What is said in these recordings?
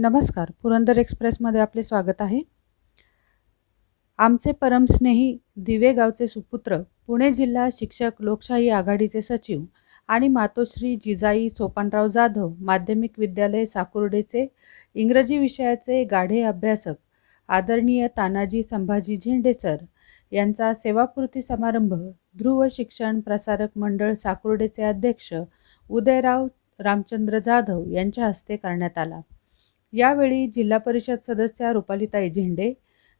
नमस्कार. पुरंदर एक्सप्रेसमध्ये आपले स्वागत आहे. आमचे परमस्नेही दिवे गावचे सुपुत्र, पुणे जिल्हा शिक्षक लोकशाही आघाडीचे सचिव आणि मातोश्री जिजाई सोपानराव जाधव माध्यमिक विद्यालय साकुर्डेचे इंग्रजी विषयाचे गाढे अभ्यासक आदरणीय तानाजी संभाजी झेंडे सर यांचा सेवापूर्ती समारंभ ध्रुव शिक्षण प्रसारक मंडळ साकुर्डेचे अध्यक्ष उदयराव रामचंद्र जाधव यांच्या हस्ते करण्यात आला. यावेळी जिल्हा परिषद सदस्या रुपालीताई झेंडे,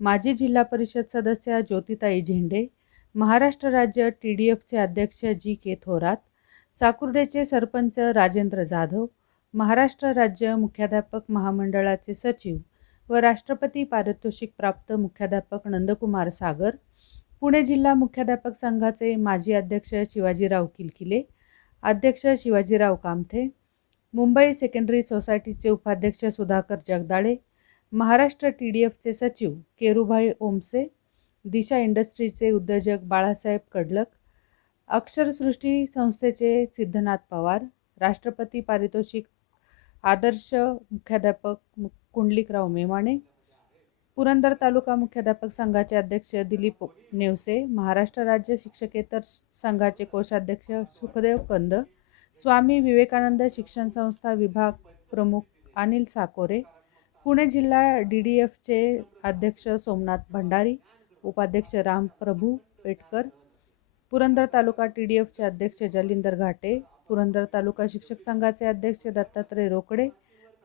माजी जिल्हा परिषद सदस्या ज्योतिताई झेंडे, महाराष्ट्र राज्य TDFचे अध्यक्ष GK थोरात, साकुर्डेचे सरपंच राजेंद्र जाधव, महाराष्ट्र राज्य मुख्याध्यापक महामंडळाचे सचिव व राष्ट्रपती पारितोषिक प्राप्त मुख्याध्यापक नंदकुमार सागर, पुणे जिल्हा मुख्याध्यापक संघाचे माजी अध्यक्ष शिवाजीराव किलकिले, अध्यक्ष शिवाजीराव कामठे, मुंबई सेकंडरी सोसायटीचे उपाध्यक्ष सुधाकर जगदाळे, महाराष्ट्र TDFचे सचिव केरुभाई ओमसे, दिशा इंडस्ट्रीचे उद्योजक बाळासाहेब कडलक, अक्षरसृष्टी संस्थेचे सिद्धनाथ पवार, राष्ट्रपती पारितोषिक आदर्श मुख्याध्यापक कुंडलिकराव मेमाणे, पुरंदर तालुका मुख्याध्यापक संघाचे अध्यक्ष दिलीप नेवसे, महाराष्ट्र राज्य शिक्षकेतर संघाचे कोषाध्यक्ष सुखदेव कंद, स्वामी विवेकानंद शिक्षण संस्था विभाग प्रमुख अनिल साकोरे, पुणे जिल्हा DDFचे अध्यक्ष सोमनाथ भंडारी, उपाध्यक्ष रामप्रभू पेटकर, पुरंदर तालुका TDFचे अध्यक्ष जलिंदर घाटे, पुरंदर तालुका शिक्षक संघाचे अध्यक्ष दत्तात्रय रोकडे,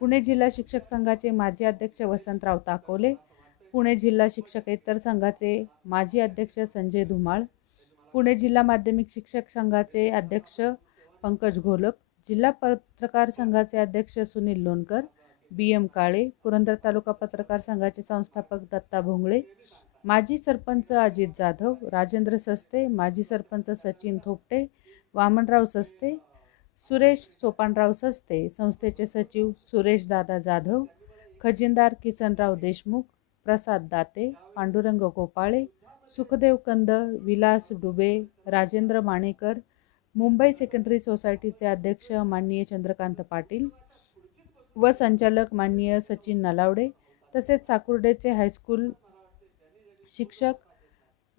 पुणे जिल्हा शिक्षक संघाचे माजी अध्यक्ष वसंतराव ताकोले, पुणे जिल्हा शिक्षकेतर संघाचे माजी अध्यक्ष संजय धुमाळ, पुणे जिल्हा माध्यमिक शिक्षक संघाचे अध्यक्ष पंकज घोलक, जिल्हा पत्रकार संघाचे अध्यक्ष सुनील लोणकर, BM काळे, पुरंदर तालुका पत्रकार संघाचे संस्थापक दत्ता भोंगळे, माजी सरपंच अजित जाधव, राजेंद्र सस्ते, माजी सरपंच सचिन थोपटे, वामनराव सस्ते, सुरेश सोपानराव सस्ते, संस्थेचे सचिव सुरेश दादा जाधव, खजिनदार किसनराव देशमुख, प्रसाद दाते, पांडुरंग गोपाळे, सुखदेव कंद, विलास डुबे, राजेंद्र माणेकर, मुंबई सेकंडरी सोसायटीचे अध्यक्ष माननीय चंद्रकांत पाटील व संचालक माननीय सचिन नलावडे, तसेच साकुर्डेचे हायस्कूल शिक्षक,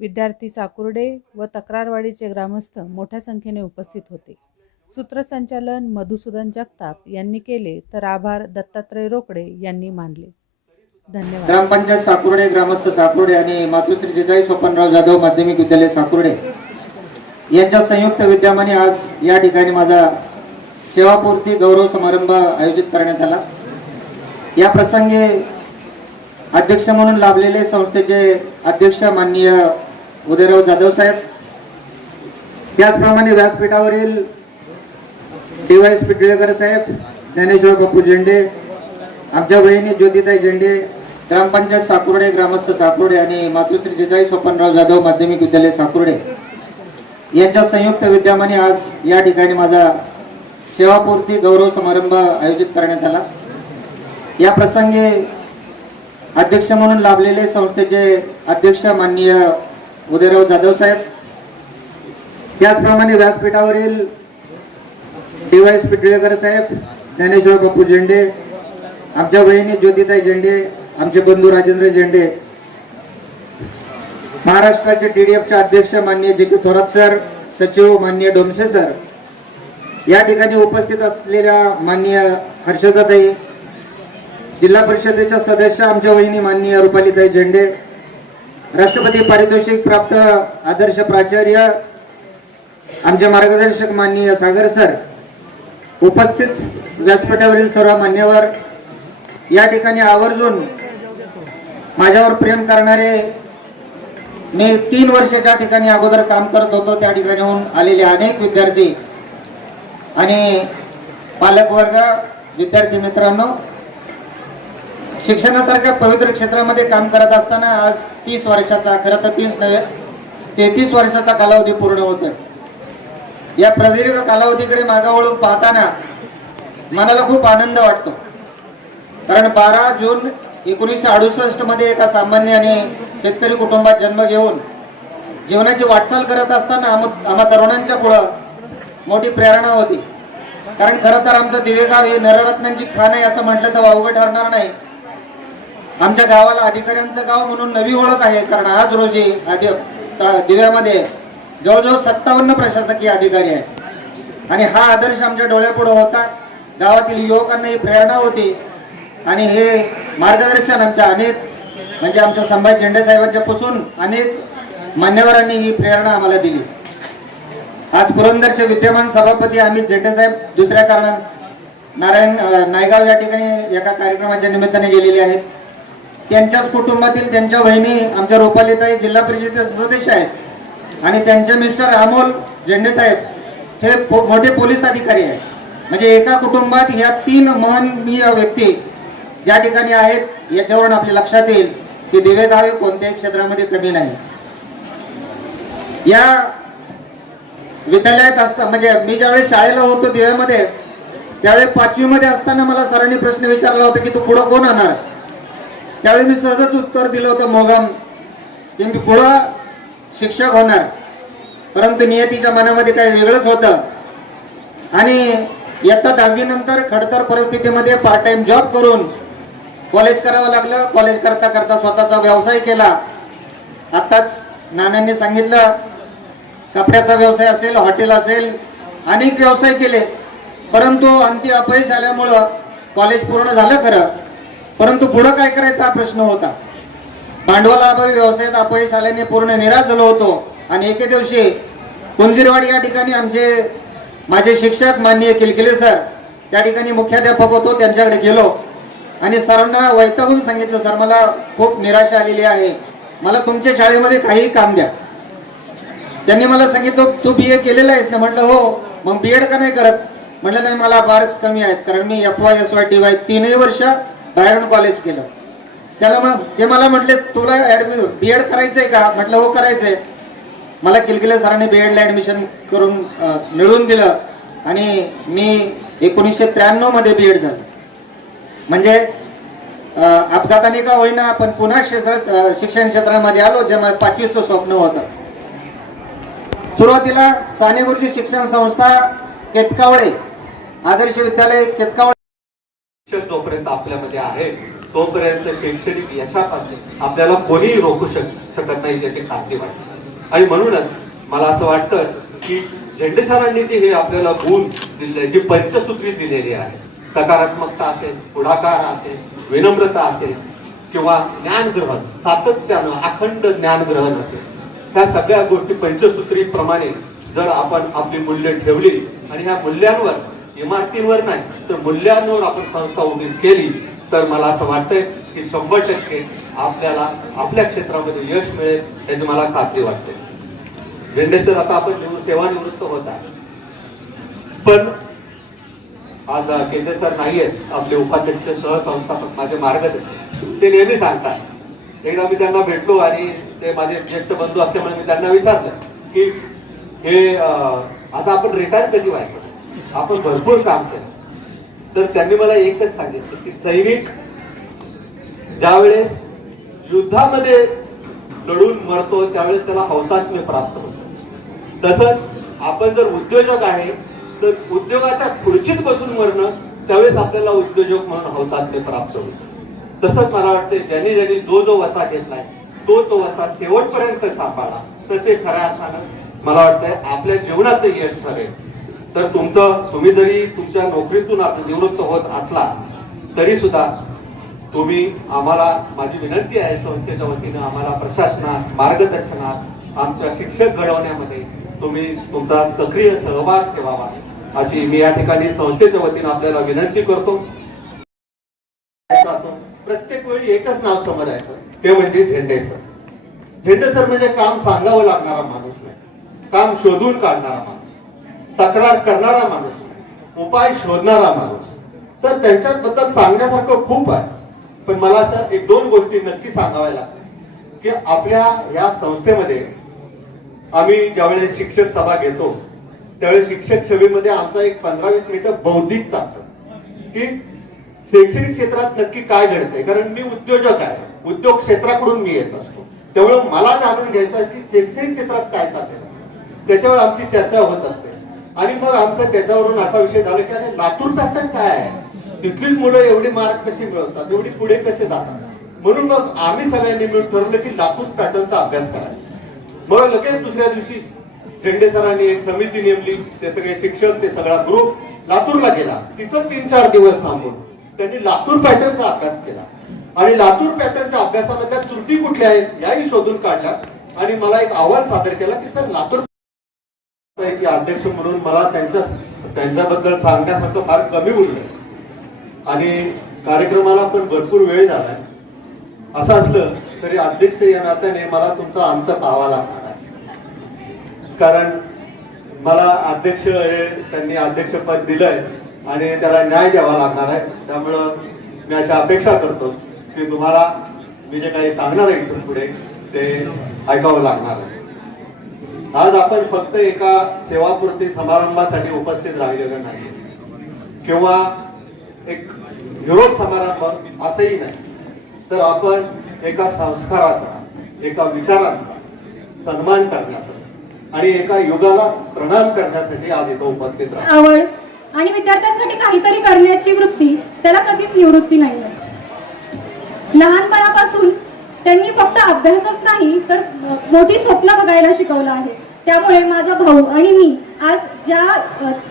विद्यार्थी साकुर्डे व तक्रारवाडीचे ग्रामस्थ मोठ्या संख्येने उपस्थित होते. सूत्रसंचालन मधुसूदन जगताप यांनी केले तर आभार दत्तात्रय रोकडे यांनी मानले. धन्यवाद. ग्रामपंचायत साकुर्डे, ग्रामस्थ साकुर्डे आणि मातोश्री जिजाई सोपानराव जाधव माध्यमिक विद्यालय साकुर्डे यांच्या संयुक्त विद्यमाने आज या ठिकाणी माझा सेवापूर्ती गौरव समारंभ आयोजित करण्यात आला. या प्रसंगी अध्यक्ष म्हणून लाभलेले संस्थेचे अध्यक्ष माननीय उदयराव जाधव साहेब, त्याचप्रमाणे व्यासपीठावरील DYSP टिळेकर साहेब, ज्ञानेश्वर बापू झेंडे, आमच्या बहिणी ज्योतिताई झेंडे, ग्रामपंचायत साकुर्डे, ग्रामस्थ साकुर्डे आणि मातोश्री जिजाई सोपानराव जाधव माध्यमिक विद्यालय साकुर्डे यांच्या संयुक्त विद्यमाने आज या ठिकाणी माझा सेवापूर्ती गौरव समारंभ आयोजित करण्यात आला. या प्रसंगी अध्यक्ष म्हणून लाभलेले संस्थेचे अध्यक्ष माननीय उदयराव जाधव साहेब, त्याचप्रमाणे व्यासपीठावरील DYSP टिळेकर साहेब, ज्ञानेश्वर बापू झेंडे, आमच्या बहिणी ज्योतिताई झेंडे, आमचे बंधू राजेंद्र झेंडे, महाराष्ट्राचे TDFचे अध्यक्ष माननीय GK थोरात सर, सचिव माननीय डोमसे सर, या ठिकाणी उपस्थित असलेल्या माननीय हर्षदाताई, जिल्हा परिषदेच्या सदस्य आमच्या वहिनी माननीय रुपालीताई झेंडे, राष्ट्रपती पारितोषिक प्राप्त आदर्श प्राचार्य आमचे मार्गदर्शक माननीय सागर सर, उपस्थित व्यासपीठावरील सर्व मान्यवर, या ठिकाणी आवर्जून माझ्यावर प्रेम करणारे, मी 3 वर्षाच्या ठिकाणी अगोदर काम करत होतो त्या ठिकाणीहून आलेले अनेक विद्यार्थी आणि पालकवर्ग, विद्यार्थी मित्रांनो, शिक्षणासारख्या पवित्र क्षेत्रामध्ये काम करत असताना आज 30 वर्षाचा, खरं तर 30 नव्हे 33 वर्षाचा कालावधी पूर्ण होतोय. या प्रदीर्घ कालावधीकडे मागे वळून पाहताना मनाला खूप आनंद वाटतो. कारण 12 जून 1968 मध्ये एका सामान्य आणि शेतकरी कुटुंबात जन्म घेऊन जीवनाची वाटचाल करत असताना आम्हा तरुणांच्या पुढे मोठी प्रेरणा होती. कारण खरं तर आमचं दिवेगाव हे नररत्नांची खाण आहे असं म्हटलं तर वावगं ठरणार नाही. आमच्या गावाला अधिकाऱ्यांचं गाव म्हणून नवी ओळख आहे, कारण आज रोजी दिव्यामध्ये जवळजवळ 57 प्रशासकीय अधिकारी आहेत आणि हा आदर्श आमच्या डोळ्यापुढे होता. गावातील युवकांना ही प्रेरणा होती आणि हे मार्गदर्शन आमच्या अनेक म्हणजे आमच्या संभाजी झेंडे साहेबांच्या पासून अनेक मान्यवरांनी ही प्रेरणा आम्हाला दिली. आज पुरंदरचे विद्यमान सभापती अमित झेंडे साहेब दुसऱ्या कारणात नायगाव या ठिकाणी एका कार्यक्रमाच्या निमित्ताने गेलेले आहेत. त्यांच्याच कुटुंबातील त्यांच्या बहिणी आमच्या रुपालीताई जिल्हा परिषदेचे सदस्य आहेत आणि त्यांचे मिस्टर अमोल झेंडे साहेब हे मोठे पोलीस अधिकारी आहेत. म्हणजे एका कुटुंबात ह्या 3 महनीय व्यक्ती ज्या ठिकाणी आहेत याच्यावरून आपल्या लक्षात येईल की दिवेगाव हे कोणत्याही क्षेत्रामध्ये कमी नाही. या विद्यालयात असता म्हणजे मी ज्यावेळेस शाळेला होतो दिव्यामध्ये त्यावेळेस 5वी मध्ये असताना मला सरांनी प्रश्न विचारला होता की तू पुढं कोण होणार. त्यावेळी मी सहजच उत्तर दिलं होतं मोगम की मी पुढं शिक्षक होणार. परंतु नियतीच्या मनामध्ये काही वेगळंच होतं आणि इयत्ता 10वी नंतर खडतर परिस्थितीमध्ये पार्ट टाइम जॉब करून कॉलेज करावं लागलं. कॉलेज करता करता स्वतःचा व्यवसाय केला. आताच नानांनी सांगितलं कपड्याचा व्यवसाय असेल, हॉटेल असेल, अनेक व्यवसाय केले. परंतु अंती अपयश आल्यामुळं कॉलेज पूर्ण झालं खरं, परंतु पुढं काय करायचा हा प्रश्न होता. भांडवलाअभावी व्यवसायात अपयश आल्याने पूर्ण निराश झालो होतो आणि एके दिवशी कुंजीरवाडी या ठिकाणी माझे शिक्षक माननीय किलकिले सर त्या ठिकाणी मुख्याध्यापक होतो, त्यांच्याकडे गेलो आणि सरांना वैतागून सांगितलं, सर मला खूप निराशा आलेली आहे, मला तुमच्या शाळेमध्ये काही काम द्या. त्यांनी मला सांगितलं तू BA केलेला आहेस ना. म्हटलं हो. मग BEd का नाही करत. म्हटलं नाही मला मार्क्स कमी आहेत, कारण मी FY SY TY 3 वर्ष बाहेरून कॉलेज केलं. ते मला म्हटले तुला BEd करायचंय का. म्हटलं हो करायचंय. मला किलकिले सरांनी BEd ला ऍडमिशन करून मिळवून दिलं आणि मी 1993 मध्ये BEd झालं. म्हणजे अपघाताने का होईना पण पुन्हा शिक्षण क्षेत्रामध्ये आलो, जे 5वीचं स्वप्न होतं. सुरुवातीला साने गुरुजी शिक्षण संस्था केतकावळे आदर्श विद्यालय केतकावळे जोपर्यंत आपल्यामध्ये आहे तोपर्यंत शैक्षणिक यशापासून आपल्याला कोणीही रोखू शकत नाही त्याची खात्री वाटते. आणि म्हणूनच मला असं वाटतं की झेंडे सरांनी जे हे आपल्याला गुण दिले, जी पंचसूत्री दिलेली आहे, सकारात्मकता असेल, पुढाकार असेल, विनम्रता असेल किंवा ज्ञानग्रहण, सातत्यानं अखंड ज्ञानग्रहण असेल, ह्या सगळ्या गोष्टी पंचसूत्री प्रमाणे जर आपण आपली मूल्य ठेवली आणि ह्या मूल्यांवर, इमारतींवर नाही तर मूल्यांवर आपण संस्था उभी केली तर मला असं वाटतंय की 100% आपल्याला आपल्या क्षेत्रामध्ये यश मिळेल याची मला खात्री वाटते. झेंडे सर आता आपण सेवानिवृत्त होता, पण आज केंद्र सर नाहीयेत, आपले उपाध्यक्ष सहसंस्थापक माझे मार्गदर्शक ते नेहमी सांगतात. एकदा मी त्यांना भेटलो आणि ते माझे ज्येष्ठ बंधू असल्यामुळे मी त्यांना विचारलं की हे आता आपण रिटायर कधी व्हायचं, आपण भरपूर काम केलं. तर त्यांनी मला एकच सांगितलं की सैनिक ज्यावेळेस युद्धामध्ये लढून मरतो त्यावेळेस त्याला हौतात्म्य प्राप्त होतं. तसंच आपण जर उद्योजक आहे तर उद्योगाच्या खुर्चीत बसून मरणं त्यावेळेस आपल्याला उद्योजक म्हणून हौतात्म्य प्राप्त होतं. तसंच मला वाटतं ज्यांनी ज्यांनी जो वसा घेतलाय तो वसा शेवटपर्यंत सांभाळा तर ते खऱ्या अर्थानं मला वाटतंय आपल्या जीवनाचं यश ठरेल. तर तुम्ही जरी तुमच्या नोकरीतून आता निवृत्त होत असला तरी सुद्धा तुम्ही आम्हाला, माझी विनंती आहे संस्थेच्या वतीनं, आम्हाला प्रशासनात, मार्गदर्शनात, आमच्या शिक्षक घडवण्यामध्ये तुम्ही तुमचा सक्रिय सहभाग ठेवावा अशी मी या ठिकाणी संस्थेच्या वतीनं आपल्याला विनंती करतो. प्रत्येक वेळी एकच नाव समोर यायचं, ते म्हणजे झेंडे सर. झेंडे सर म्हणजे काम सांगावं लागणारा माणूस नाही, काम शोधून काढणारा माणूस, तक्रार करणारा माणूस नाही, उपाय शोधणारा माणूस. तर त्यांच्याबद्दल सांगण्यासारखं खूप आहे, पण मला असं 1-2 गोष्टी नक्की सांगाव्या लागतात की आपल्या या संस्थेमध्ये आम्ही ज्यावेळेस शिक्षक सभा घेतो त्यावेळेस शिक्षक सभेमध्ये आमचा एक 15-20 मिनिटं बौद्धिक चालतं की शैक्षणिक क्षेत्रात नक्की काय घडतंय. कारण मी उद्योजक आहे, उद्योग क्षेत्राकडून मी येत असतो, त्यामुळे मला जाणून घ्यायचं की शैक्षणिक क्षेत्रात काय चाललंय, त्याच्यावर आमची चर्चा होत असते. आणि मग आमचं त्याच्यावरून असा विषय झाला की अरे लातूर पॅटर्न काय आहे, तिथलीच मुलं एवढी मार्क कशी मिळवतात, एवढी पुढे कसे जातात. म्हणून मग आम्ही सगळ्यांनी मिळून ठरवलं की लातूर पॅटर्नचा अभ्यास करायचा. मग लगेच दुसऱ्या दिवशी झेंडे सरांनी एक समिती नेमली, ते सगळे शिक्षक, ते सगळा ग्रुप लातूरला गेला. तिथं 3-4 दिवस थांबून त्यांनी लातूर पॅटर्नचा अभ्यास केला आणि लातूर पॅटर्नच्या अभ्यासामधल्या त्रुटी कुठल्या आहेत याही शोधून काढल्या आणि मला एक अहवाल सादर केला की सर लातूर की अध्यक्ष म्हणून मला त्यांच्याबद्दल सांगण्यासारखं फार कमी उरलं आणि कार्यक्रमाला पण भरपूर वेळ झालाय. असं असलं तरी अध्यक्ष या नात्याने मला तुमचा अंत पाहावा लागणार आहे, कारण मला अध्यक्ष हे त्यांनी अध्यक्षपद दिलंय आणि त्याला न्याय द्यावा लागणार आहे. त्यामुळं मी अशी अपेक्षा करतो की तुम्हाला मी जे काही सांगणार आहे इथून पुढे ते ऐकावं लागणार आहे. आज आपण फक्त एका सेवापूर्ती समारंभासाठी उपस्थित राहिलेलं नाही किंवा एक निरोप समारंभ असंही नाही, तर आपण एका संस्काराचा, एका विचारांचा सन्मान करण्यासाठी आणि एका युगाला प्रणाम करण्यासाठी आज इथं उपस्थित राहतो. आवड आणि विद्यार्थ्यांसाठी काहीतरी करण्याची वृत्ती त्याला कधीच निवृत्ती नाही. लहानपणापासून त्यांनी फक्त अभ्यासच नाही तर मोठी स्वप्न बघायला शिकवलं आहे. त्यामुळे माझा भाऊ आणि मी आज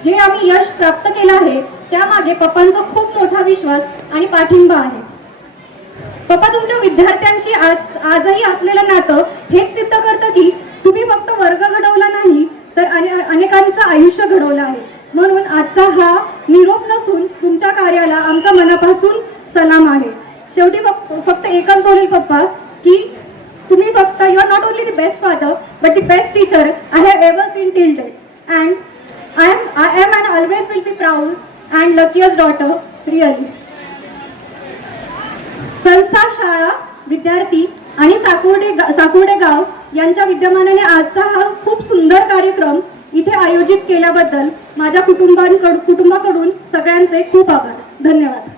जे आम्ही यश प्राप्त केलं आहे त्यामागे पप्पांचा खूप मोठा विश्वास आणि पाठिंबा आहे. पप्पा, तुमच्या विद्यार्थ्यांशी आजही असलेलं नातं हेच सिद्ध करतं की तुम्ही फक्त वर्ग घडवला नाही तर अनेकांचं आयुष्य घडवलं आहे. म्हणून आजचा हा निरोप नसून तुमच्या कार्याला आमचा मनापासून सलाम आहे. शेवटी फक्त एकच बोलेल पप्पा की तुम्ही फक्त you are not only the best father but the best teacher I have ever seen till date and I am and always will be proud and luckiest daughter really. संस्था, शाळा, विद्यार्थी आणि साकुर्डे गाव यांच्या विद्यमानाने आजचा हा खूप सुंदर कार्यक्रम इथे आयोजित केल्याबद्दल माझ्या कुटुंबाकडून सगळ्यांचे खूप आभार. धन्यवाद.